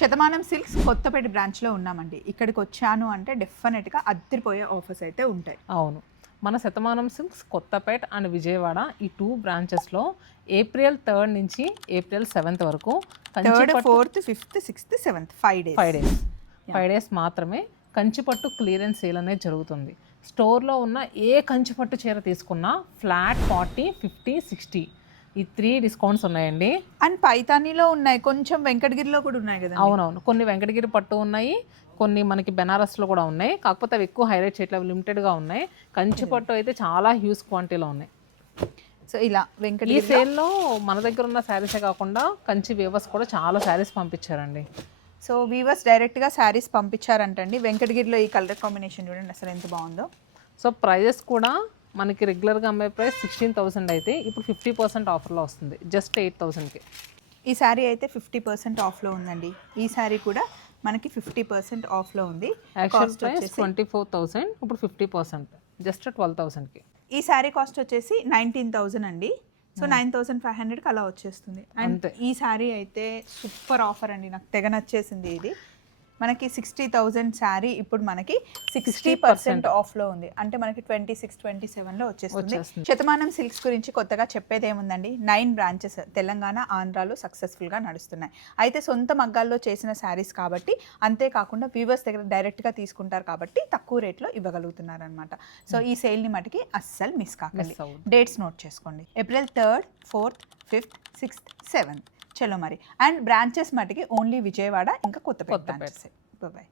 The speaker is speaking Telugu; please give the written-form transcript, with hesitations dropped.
శతమానం సిల్క్స్ కొత్తపేట బ్రాంచ్లో ఉన్నామండి. ఇక్కడికి వచ్చాను అంటే డెఫినెట్గా అద్దరిపోయే ఆఫర్స్ అయితే ఉంటాయి. అవును, మన శతమానం సిల్క్స్ కొత్తపేట అండ్ విజయవాడ ఈ 2 బ్రాంచెస్లో April 3rd నుంచి April 7th వరకు 3rd, 4th, 5th, 6th, 7th 5 days మాత్రమే కంచిపట్టు క్లియరెన్స్ సేల్ అనేది జరుగుతుంది. స్టోర్లో ఉన్న ఏ కంచిపట్టు చీర తీసుకున్నా ఫ్లాట్ 40, 50, 60 ఈ 3 డిస్కౌంట్స్ ఉన్నాయండి. అండ్ పైతానీలో ఉన్నాయి, కొంచెం వెంకటగిరిలో కూడా ఉన్నాయి కదా. అవునవును, కొన్ని వెంకటగిరి పట్టు ఉన్నాయి, కొన్ని మనకి బెనారస్లో కూడా ఉన్నాయి. కాకపోతే అవి ఎక్కువ హైలైట్ చేయట్లేదు, లిమిటెడ్గా ఉన్నాయి. కంచి పట్టు అయితే చాలా హ్యూజ్ క్వాంటిటీలో ఉన్నాయి. సో ఇలా ఈ సేల్లో మన దగ్గర ఉన్న శారీసే కాకుండా కంచి వీవర్స్ కూడా చాలా శారీస్ పంపించారండి. సో వీవర్స్ డైరెక్ట్గా శారీస్ పంపించారంటండి. వెంకటగిరిలో ఈ కలర్ కాంబినేషన్ చూడండి అసలు ఎంత బాగుందో. సో ప్రైజెస్ కూడా మనకి రెగ్యులర్గా అమ్మే ప్రైస్ 16,000 అయితే ఇప్పుడు 50% ఆఫర్లో వస్తుంది, జస్ట్ 8,000కి. ఈ శారీ అయితే 50% ఆఫ్లో ఉందండి. ఈ శారీ కూడా మనకి 50% ఆఫ్లో ఉంది. యాక్చువల్ ప్రైస్ 24,000, ఇప్పుడు 50%, జస్ట్ 12,000కి. ఈ శారీ కాస్ట్ వచ్చేసి 19,000 అండి. సో 9,500కి అలా వచ్చేస్తుంది. అండ్ ఈ శారీ అయితే సూపర్ ఆఫర్ అండి, నాకు తెగ నచ్చేసింది. ఇది మనకి 60,000 శారీ ఇప్పుడు మనకి 60% ఆఫ్లో ఉంది. అంటే మనకి 26, 27లో వచ్చేస్తుంది. శతమానం సిల్క్స్ గురించి కొత్తగా చెప్పేది ఏముందండి, 9 బ్రాంచెస్ తెలంగాణ, ఆంధ్రాలో సక్సెస్ఫుల్గా నడుస్తున్నాయి. అయితే సొంత మగ్గాల్లో చేసిన శారీస్ కాబట్టి, అంతేకాకుండా వీవర్స్ దగ్గర డైరెక్ట్గా తీసుకుంటారు కాబట్టి తక్కువ రేట్లో ఇవ్వగలుగుతున్నారు అనమాట. సో ఈ సేల్ని మటుకి అస్సలు మిస్ కాకండి. డేట్స్ నోట్ చేసుకోండి, April 3rd, 4th, 5th, 6th, 7th. చలో మరి. అండ్ బ్రాంచెస్ మటుకి ఓన్లీ విజయవాడ ఇంకా కొత్తపేట బ్రాంచెస్. బాయ్.